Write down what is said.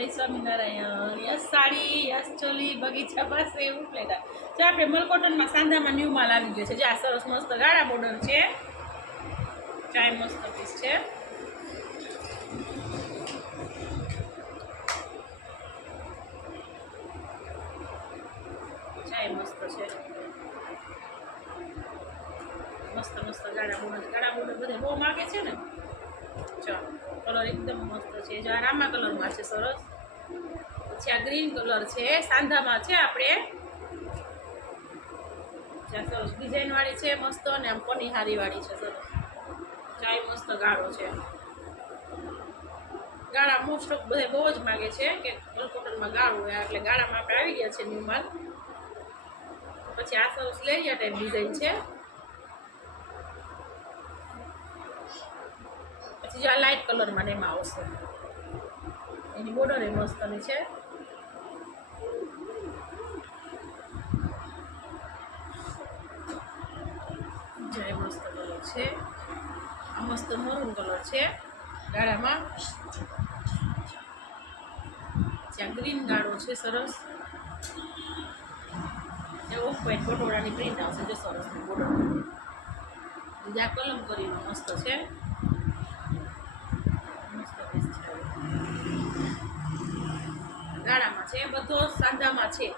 જય Swaminarayan. Yes sari, yes choli, બગીચા પાસે એવું પ્લેટા. જો આપણે મલકોટનમાં સાંધામાં ન્યૂ માલ આવી ગયો છે. જે આ સરસ મસ્ત ગાળા બોર્ડર છે. ચાય મસ્ત પીસ છે. ચાય મસ્ત છે. મસ્ત મસ્ત ગાળા બોર્ડર બધે બહુ માગે છે ને. ચાલો કલર એકદમ મસ્ત છે. જો આ રામા કલરમાં છે સરસ. પછી આ ગ્રીન કલર છે, સાંધામાં છે. આપણે જ્યાં સરસ ડિઝાઇન વાળી છે મસ્ત, અને આમ પનીહારી વાળી છે સરસ. ચાય મસ્ત ગાળો છે. ગાળા મોસ્ટ ઓફ બધે બહુ જ માગે છે કે મલકોટનમાં ગાળું હોય, એટલે ગાળામાં આપણે આવી ગયા છે ન્યૂ માલ. પછી આ સરસ લેરિયા ટાઈપ ડિઝાઇન છે. પછી જો આ લાઇટ કલરમાં ને એમાં આવશે. એની બોર્ડર એ મસ્તની છે. જે મસ્ત કલર છે. આ મસ્ત મરૂન કલર છે ગાળામાં. જ્યાં ગ્રીન ગાળો છે સરસ. જે ઓફ વ્હાઈટ પટોળાની પ્રિન્ટ આવશે. જે સરસ બોર્ડર. જ્યાં કલમ કરીને મસ્ત છે. મસ્ત પીસ છે. ગાળામાં છે બધો, સાંધામાં છે.